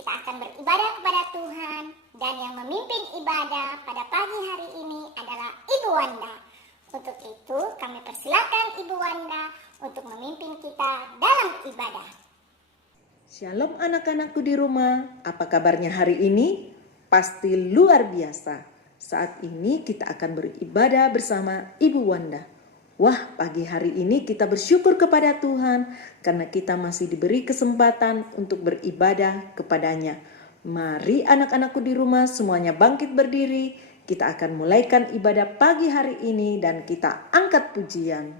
kita akan beribadah kepada Tuhan. Dan yang memimpin ibadah pada pagi hari ini adalah Ibu Wanda. Untuk itu kami persilakan Ibu Wanda untuk memimpin kita dalam ibadah. Shalom anak-anakku di rumah, apa kabarnya hari ini? Pasti luar biasa. Saat ini kita akan beribadah bersama Ibu Wanda. Wah, pagi hari ini kita bersyukur kepada Tuhan karena kita masih diberi kesempatan untuk beribadah kepadanya. Mari anak-anakku di rumah semuanya bangkit berdiri. Kita akan mulaikan ibadah pagi hari ini dan kita angkat pujian.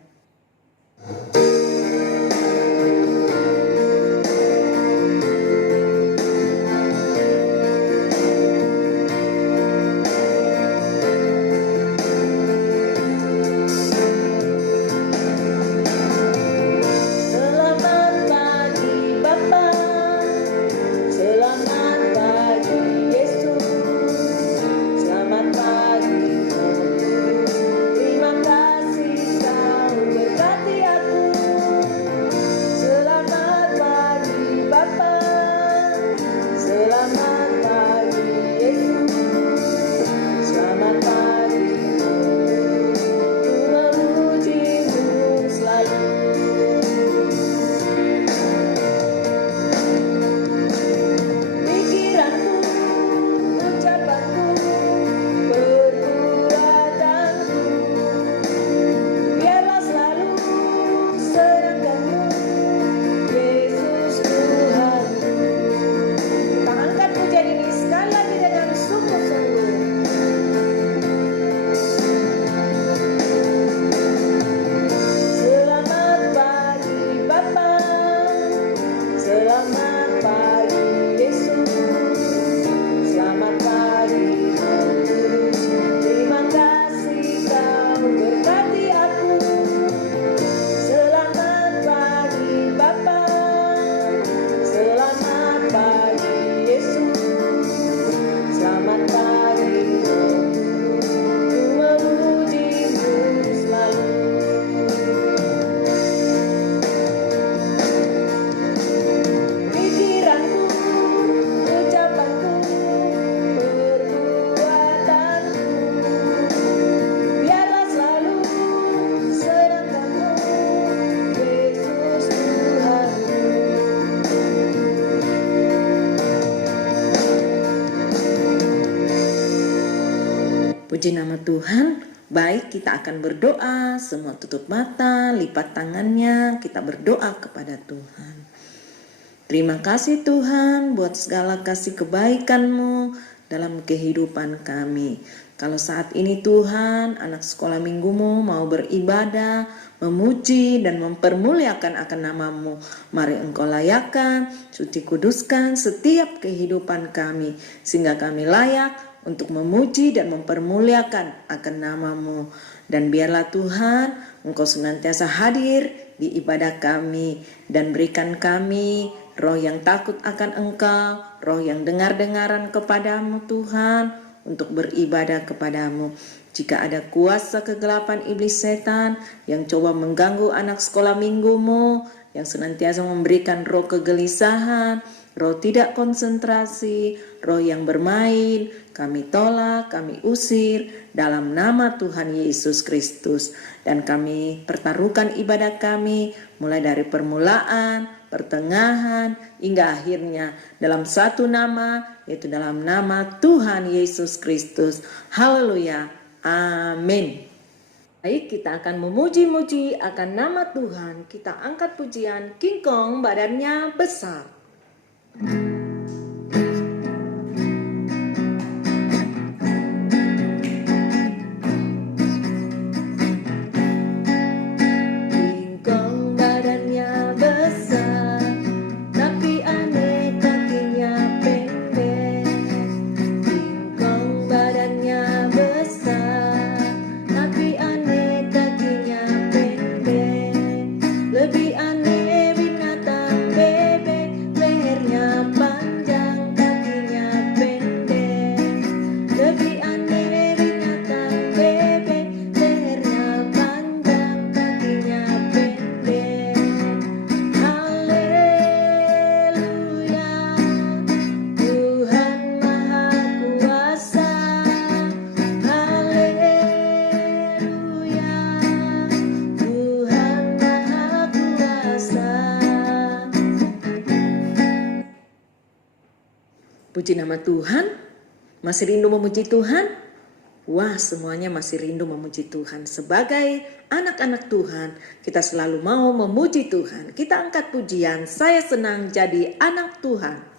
Puji nama Tuhan. Baik, kita akan berdoa. Semua tutup mata, lipat tangannya. Kita berdoa kepada Tuhan. Terima kasih Tuhan buat segala kasih kebaikan-Mu dalam kehidupan kami. Kalau saat ini Tuhan, anak sekolah minggu-Mu mau beribadah, memuji dan mempermuliakan akan nama-Mu. Mari Engkau layakkan, suci kuduskan setiap kehidupan kami, sehingga kami layak untuk memuji dan mempermuliakan akan nama-Mu. Dan biarlah Tuhan, Engkau senantiasa hadir di ibadah kami dan berikan kami roh yang takut akan Engkau, roh yang dengar-dengaran kepadamu Tuhan, untuk beribadah kepadamu. Jika ada kuasa kegelapan iblis setan yang coba mengganggu anak sekolah minggu-Mu, yang senantiasa memberikan roh kegelisahan, roh tidak konsentrasi, roh yang bermain, kami tolak, kami usir dalam nama Tuhan Yesus Kristus. Dan kami pertaruhkan ibadah kami mulai dari permulaan, pertengahan, hingga akhirnya dalam satu nama, yaitu dalam nama Tuhan Yesus Kristus. Haleluya. Amin. Baik, kita akan memuji-muji akan nama Tuhan. Kita angkat pujian King Kong badannya besar. Lebih aneh binatang bebek, lehernya panjang. Puji nama Tuhan. Masih rindu memuji Tuhan? Wah, semuanya masih rindu memuji Tuhan. Sebagai anak-anak Tuhan, kita selalu mau memuji Tuhan. Kita angkat pujian, saya senang jadi anak Tuhan.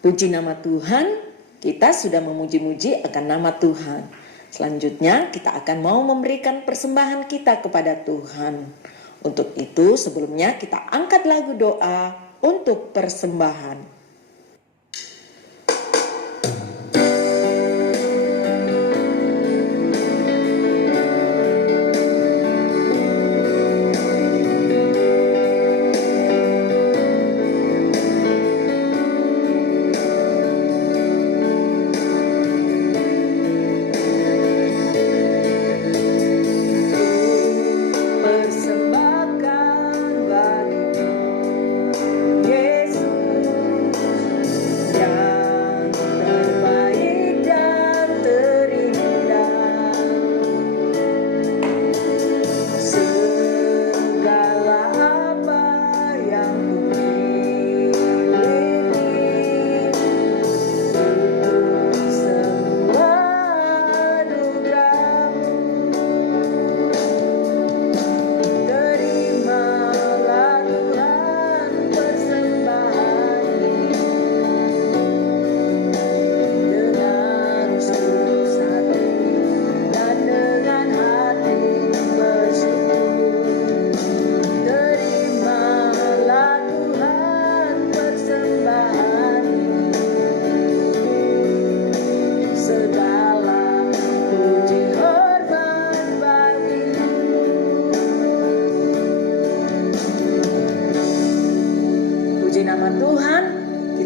Puji nama Tuhan, kita sudah memuji-muji akan nama Tuhan. Selanjutnya kita akan mau memberikan persembahan kita kepada Tuhan. Untuk itu sebelumnya kita angkat lagu doa untuk persembahan.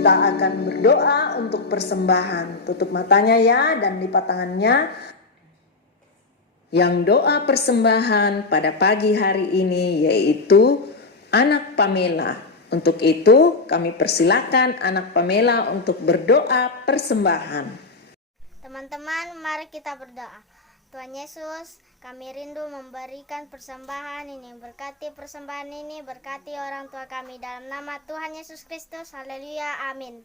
Kita akan berdoa untuk persembahan. Tutup matanya ya dan lipat tangannya. Yang doa persembahan pada pagi hari ini yaitu anak Pamela. Untuk itu kami persilakan anak Pamela untuk berdoa persembahan. Teman-teman, mari kita berdoa. Tuhan Yesus, kami rindu memberikan persembahan ini. Berkati persembahan ini, berkati orang tua kami. Dalam nama Tuhan Yesus Kristus, haleluya, amin.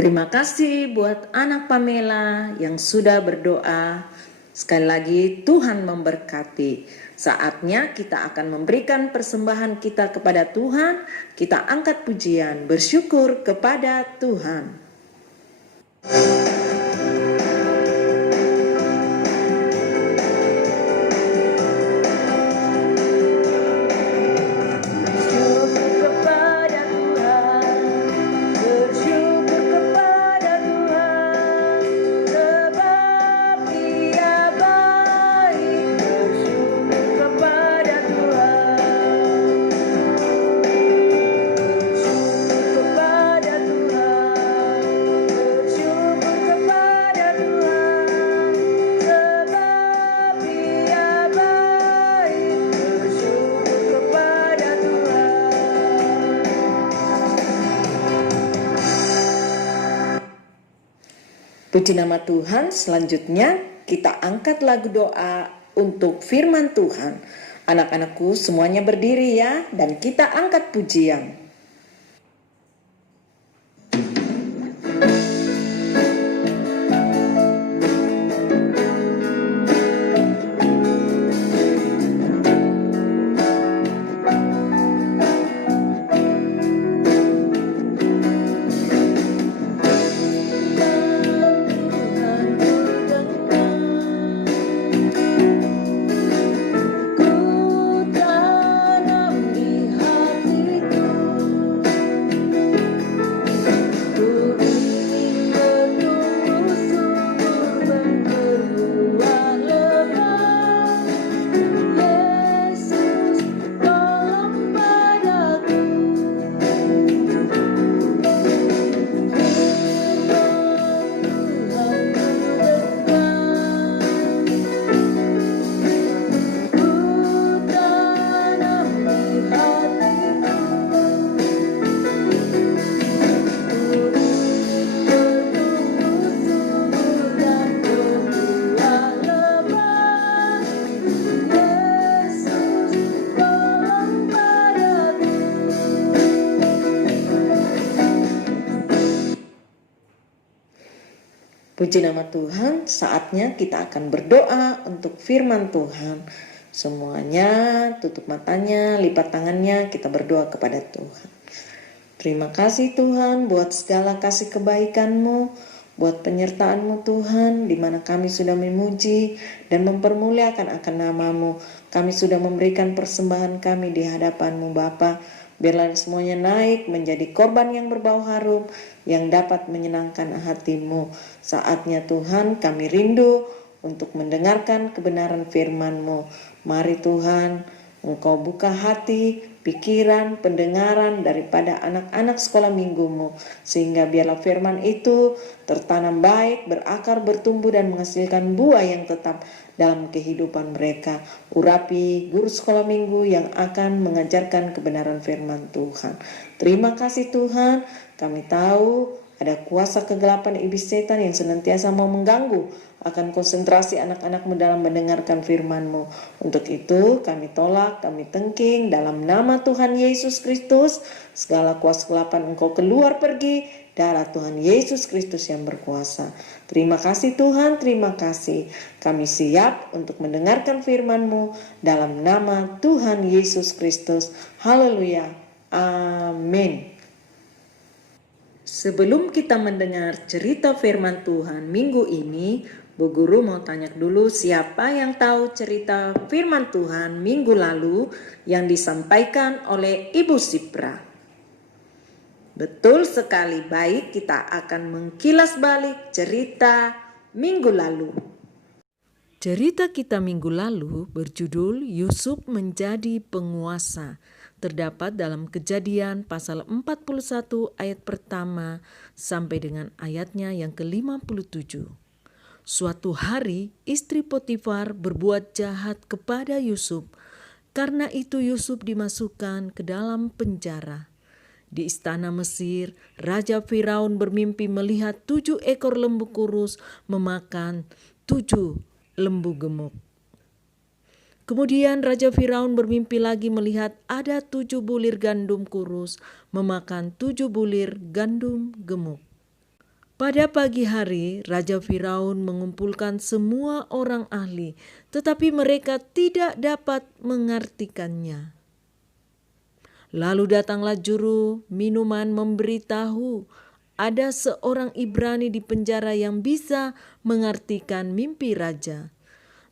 Terima kasih buat anak Pamela yang sudah berdoa. Sekali lagi Tuhan memberkati. Saatnya kita akan memberikan persembahan kita kepada Tuhan. Kita angkat pujian, bersyukur kepada Tuhan. Puji nama Tuhan. Selanjutnya kita angkat lagu doa untuk firman Tuhan. Anak-anakku semuanya berdiri ya, dan kita angkat pujian. Puji nama Tuhan, saatnya kita akan berdoa untuk firman Tuhan. Semuanya tutup matanya, lipat tangannya, kita berdoa kepada Tuhan. Terima kasih Tuhan buat segala kasih kebaikan-Mu, buat penyertaan-Mu Tuhan, di mana kami sudah memuji dan mempermuliakan akan nama-Mu. Kami sudah memberikan persembahan kami di hadapan-Mu Bapa. Biarlah semuanya naik menjadi korban yang berbau harum, yang dapat menyenangkan hati-Mu. Saatnya Tuhan kami rindu untuk mendengarkan kebenaran firman-Mu. Mari Tuhan, Engkau buka hati, pikiran, pendengaran daripada anak-anak sekolah minggu-Mu. Sehingga biarlah firman itu tertanam baik, berakar, bertumbuh dan menghasilkan buah yang tetap dalam kehidupan mereka. Urapi guru sekolah minggu yang akan mengajarkan kebenaran firman Tuhan. Terima kasih Tuhan, kami tahu ada kuasa kegelapan iblis setan yang senantiasa mau mengganggu akan konsentrasi anak-anak-Mu dalam mendengarkan firman-Mu. Untuk itu kami tolak, kami tengking dalam nama Tuhan Yesus Kristus. Segala kuasa kegelapan Engkau keluar pergi, darah Tuhan Yesus Kristus yang berkuasa. Terima kasih Tuhan, terima kasih. Kami siap untuk mendengarkan firman-Mu dalam nama Tuhan Yesus Kristus. Haleluya. Amin. Sebelum kita mendengar cerita firman Tuhan minggu ini, Bu Guru mau tanya dulu siapa yang tahu cerita firman Tuhan minggu lalu yang disampaikan oleh Ibu Sipra. Betul sekali, baik, kita akan mengkilas balik cerita minggu lalu. Cerita kita minggu lalu berjudul Yusuf menjadi penguasa. Terdapat dalam Kejadian pasal 41 ayat pertama sampai dengan ayatnya yang ke-57. Suatu hari istri Potifar berbuat jahat kepada Yusuf. Karena itu Yusuf dimasukkan ke dalam penjara. Di istana Mesir, Raja Firaun bermimpi melihat 7 ekor lembu kurus memakan 7 lembu gemuk. Kemudian Raja Firaun bermimpi lagi melihat ada 7 bulir gandum kurus memakan 7 bulir gandum gemuk. Pada pagi hari, Raja Firaun mengumpulkan semua orang ahli, tetapi mereka tidak dapat mengartikannya. Lalu datanglah juru minuman memberitahu ada seorang Ibrani di penjara yang bisa mengartikan mimpi raja.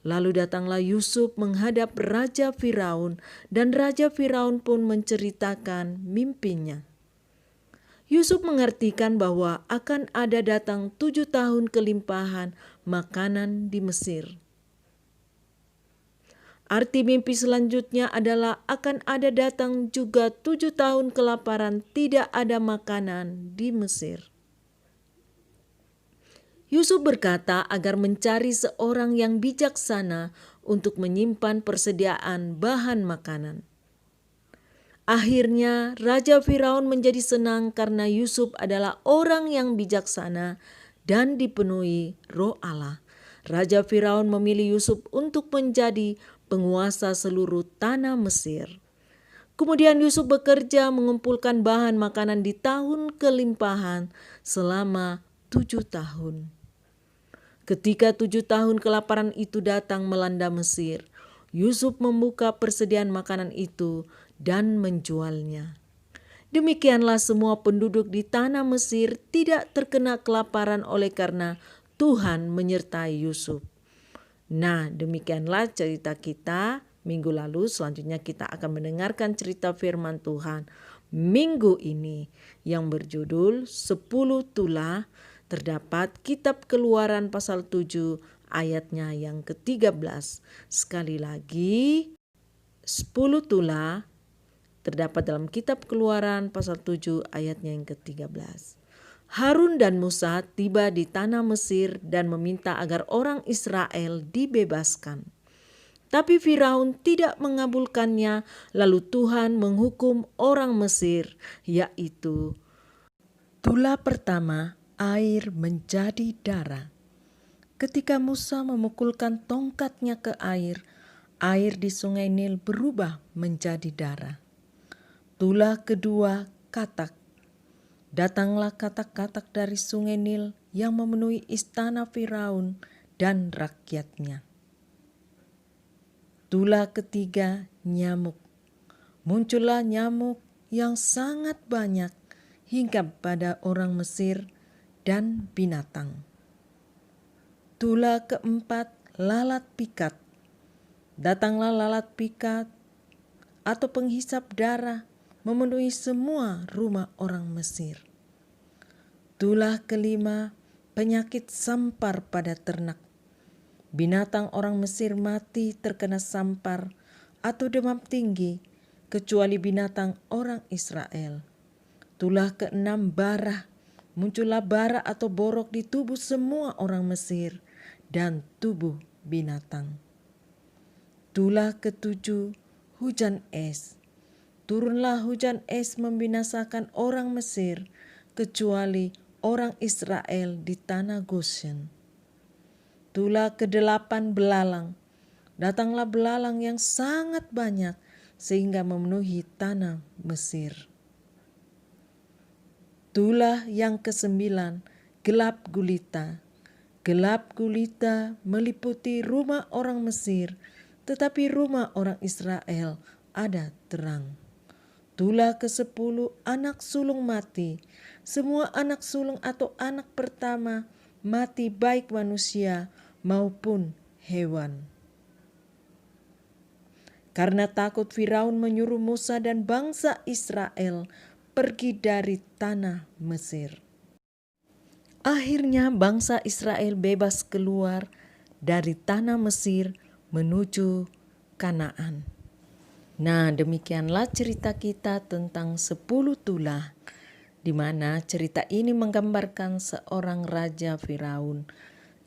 Lalu datanglah Yusuf menghadap Raja Firaun, dan Raja Firaun pun menceritakan mimpinya. Yusuf mengartikan bahwa akan ada datang 7 tahun kelimpahan makanan di Mesir. Arti mimpi selanjutnya adalah akan ada datang juga 7 tahun kelaparan, tidak ada makanan di Mesir. Yusuf berkata agar mencari seorang yang bijaksana untuk menyimpan persediaan bahan makanan. Akhirnya Raja Firaun menjadi senang karena Yusuf adalah orang yang bijaksana dan dipenuhi Roh Allah. Raja Firaun memilih Yusuf untuk menjadi penguasa seluruh tanah Mesir. Kemudian Yusuf bekerja mengumpulkan bahan makanan di tahun kelimpahan selama 7 tahun. Ketika 7 tahun kelaparan itu datang melanda Mesir, Yusuf membuka persediaan makanan itu dan menjualnya. Demikianlah semua penduduk di tanah Mesir tidak terkena kelaparan oleh karena Tuhan menyertai Yusuf. Nah, demikianlah cerita kita minggu lalu. Selanjutnya kita akan mendengarkan cerita firman Tuhan minggu ini yang berjudul 10 Tulah. Terdapat kitab Keluaran pasal 7 ayatnya yang ke-13. Sekali lagi, 10 tulah terdapat dalam kitab Keluaran pasal 7 ayatnya yang ke-13. Harun dan Musa tiba di tanah Mesir dan meminta agar orang Israel dibebaskan. Tapi Firaun tidak mengabulkannya, lalu Tuhan menghukum orang Mesir, yaitu tulah pertama, air menjadi darah. Ketika Musa memukulkan tongkatnya ke air di sungai Nil berubah menjadi darah. Tulah kedua, katak. Datanglah katak-katak dari sungai Nil yang memenuhi istana Firaun dan rakyatnya. Tulah ketiga, nyamuk. Muncullah nyamuk yang sangat banyak hingga pada orang Mesir dan binatang. Tulah keempat, lalat pikat. Datanglah lalat pikat atau penghisap darah memenuhi semua rumah orang Mesir. Tulah kelima, penyakit sampar pada ternak. Binatang orang Mesir mati terkena sampar atau demam tinggi, kecuali binatang orang Israel. Tulah keenam, bara. Muncullah bara atau borok di tubuh semua orang Mesir dan tubuh binatang. Tulah ketujuh, hujan es. Turunlah hujan es membinasakan orang Mesir, kecuali orang Israel di tanah Goshen. Tulah kedelapan, belalang. Datanglah belalang yang sangat banyak sehingga memenuhi tanah Mesir. Tulah yang kesembilan, gelap gulita. Gelap gulita meliputi rumah orang Mesir, tetapi rumah orang Israel ada terang. Tulah ke-10, anak sulung mati. Semua anak sulung atau anak pertama mati, baik manusia maupun hewan. Karena takut, Firaun menyuruh Musa dan bangsa Israel pergi dari tanah Mesir. Akhirnya bangsa Israel bebas keluar dari tanah Mesir menuju Kanaan. Nah, demikianlah cerita kita tentang 10 tulah, di mana cerita ini menggambarkan seorang raja Firaun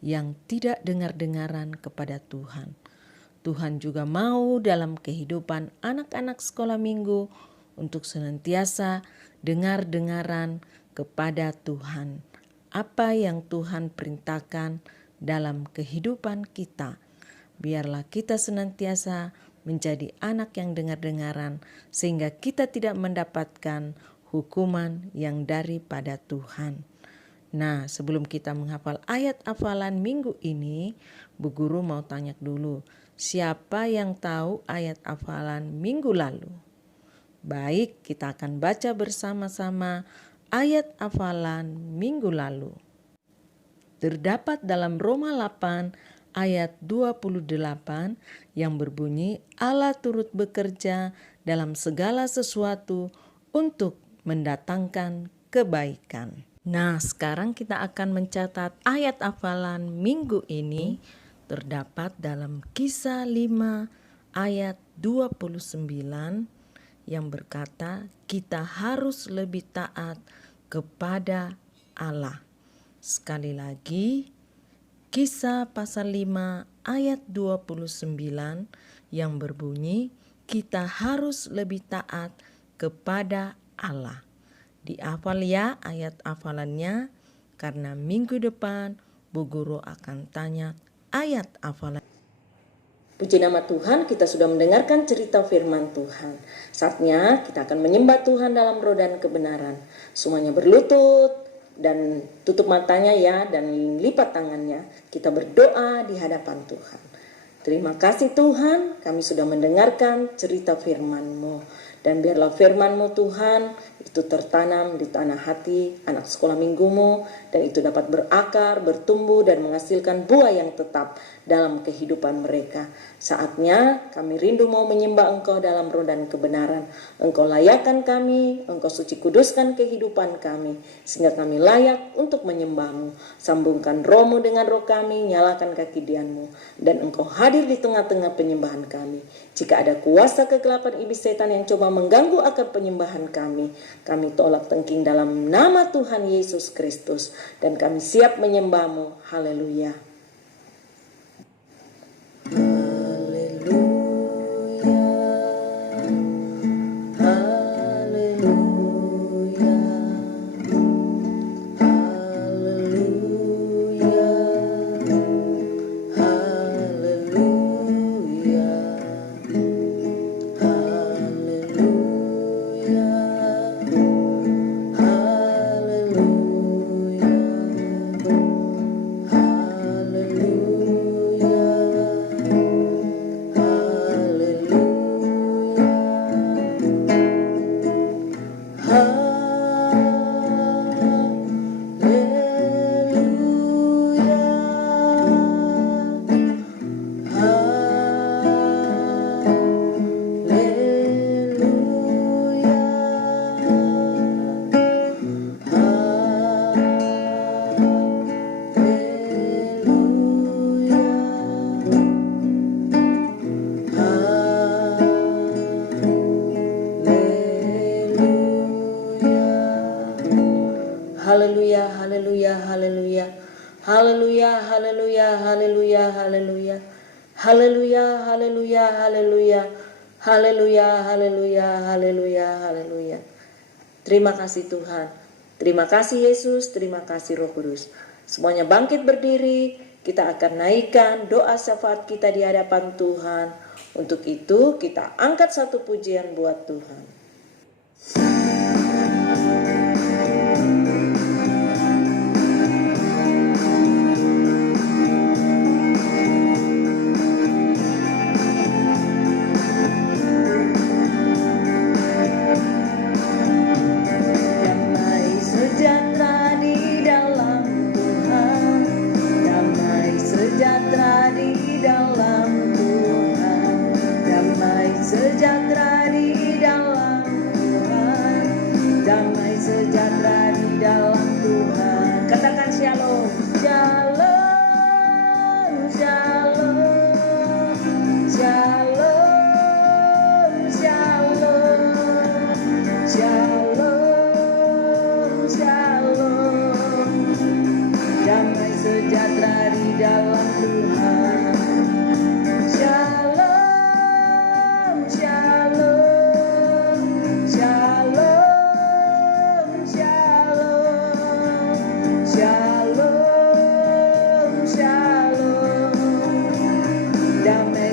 yang tidak dengar-dengaran kepada Tuhan. Tuhan juga mau dalam kehidupan anak-anak sekolah minggu untuk senantiasa dengar-dengaran kepada Tuhan. Apa yang Tuhan perintahkan dalam kehidupan kita. Biarlah kita senantiasa menjadi anak yang dengar-dengaran sehingga kita tidak mendapatkan hukuman yang daripada Tuhan. Nah, sebelum kita menghafal ayat hafalan minggu ini, Bu Guru mau tanya dulu, siapa yang tahu ayat hafalan minggu lalu? Baik, kita akan baca bersama-sama ayat hafalan minggu lalu. Terdapat dalam Roma 8 ayat 28 yang berbunyi, Allah turut bekerja dalam segala sesuatu untuk mendatangkan kebaikan. Nah, sekarang kita akan mencatat ayat hafalan minggu ini terdapat dalam Kisah 5 ayat 29 yang berkata, kita harus lebih taat kepada Allah. Sekali lagi, Kisah pasal 5 ayat 29 yang berbunyi, kita harus lebih taat kepada Allah. Dihafal ya ayat hafalannya, karena minggu depan Bu Guru akan tanya ayat hafalan. Puji nama Tuhan, kita sudah mendengarkan cerita firman Tuhan. Saatnya kita akan menyembah Tuhan dalam roh dan kebenaran. Semuanya berlutut dan tutup matanya ya, dan lipat tangannya. Kita berdoa di hadapan Tuhan. Terima kasih Tuhan, kami sudah mendengarkan cerita firman-Mu. Dan biarlah firman-Mu Tuhan itu tertanam di tanah hati anak sekolah minggumu, dan itu dapat berakar, bertumbuh, dan menghasilkan buah yang tetap dalam kehidupan mereka. Saatnya kami rindu mau menyembah Engkau dalam roh dan kebenaran. Engkau layakkan kami, Engkau suci kuduskan kehidupan kami, sehingga kami layak untuk menyembah-Mu. Sambungkan roh-Mu dengan roh kami, nyalakan kaki dian-Mu, dan Engkau hadir di tengah-tengah penyembahan kami. Jika ada kuasa kegelapan iblis setan yang coba mengganggu akan penyembahan kami tolak tengking dalam nama Tuhan Yesus Kristus, dan kami siap menyembah-Mu. Haleluya. Haleluya, haleluya, haleluya. Haleluya, haleluya, haleluya, haleluya. Haleluya, haleluya, haleluya. Haleluya, haleluya, haleluya, haleluya. Terima kasih Tuhan. Terima kasih Yesus, terima kasih Roh Kudus. Semuanya bangkit berdiri, kita akan naikkan doa syafaat kita di hadapan Tuhan. Untuk itu kita angkat satu pujian buat Tuhan.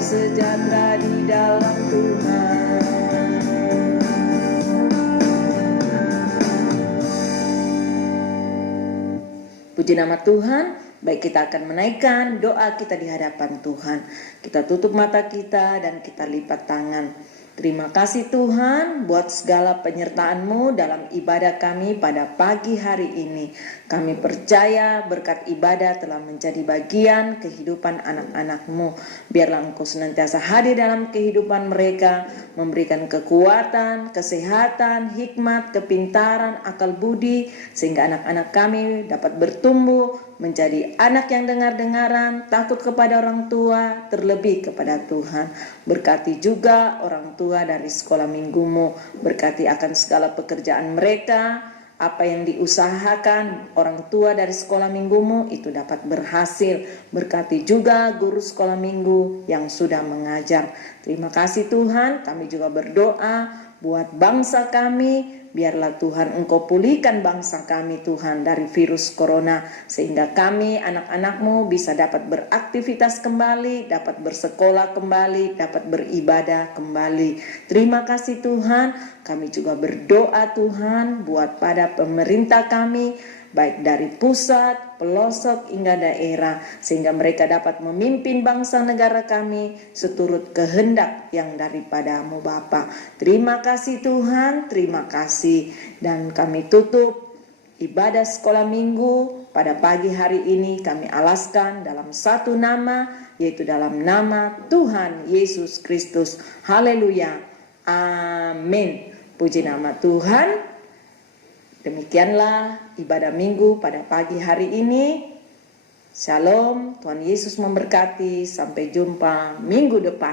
Sejahtera di dalam Tuhan. Puji nama Tuhan. Baik, kita akan menaikkan doa kita di hadapan Tuhan. Kita tutup mata kita dan kita lipat tangan. Terima kasih Tuhan buat segala penyertaan-Mu dalam ibadah kami pada pagi hari ini. Kami percaya berkat ibadah telah menjadi bagian kehidupan anak-anak-Mu. Biarlah Engkau senantiasa hadir dalam kehidupan mereka, memberikan kekuatan, kesehatan, hikmat, kepintaran, akal budi, sehingga anak-anak kami dapat bertumbuh menjadi anak yang dengar-dengaran, takut kepada orang tua, terlebih kepada Tuhan. Berkati juga orang tua dari sekolah minggu-Mu, berkati akan segala pekerjaan mereka, apa yang diusahakan orang tua dari sekolah minggu-Mu itu dapat berhasil. Berkati juga guru sekolah minggu yang sudah mengajar. Terima kasih Tuhan, kami juga berdoa buat bangsa kami. Biarlah Tuhan Engkau pulihkan bangsa kami Tuhan dari virus corona, sehingga kami anak-anak-Mu bisa dapat beraktivitas kembali, dapat bersekolah kembali, dapat beribadah kembali. Terima kasih Tuhan. Kami juga berdoa Tuhan buat pada pemerintah kami, baik dari pusat, pelosok hingga daerah, sehingga mereka dapat memimpin bangsa negara kami seturut kehendak yang daripada-Mu Bapa. Terima kasih Tuhan, terima kasih. Dan kami tutup ibadah sekolah minggu pada pagi hari ini, kami alaskan dalam satu nama, yaitu dalam nama Tuhan Yesus Kristus. Haleluya, amin. Puji nama Tuhan. Demikianlah ibadah minggu pada pagi hari ini. Shalom, Tuhan Yesus memberkati. Sampai jumpa minggu depan.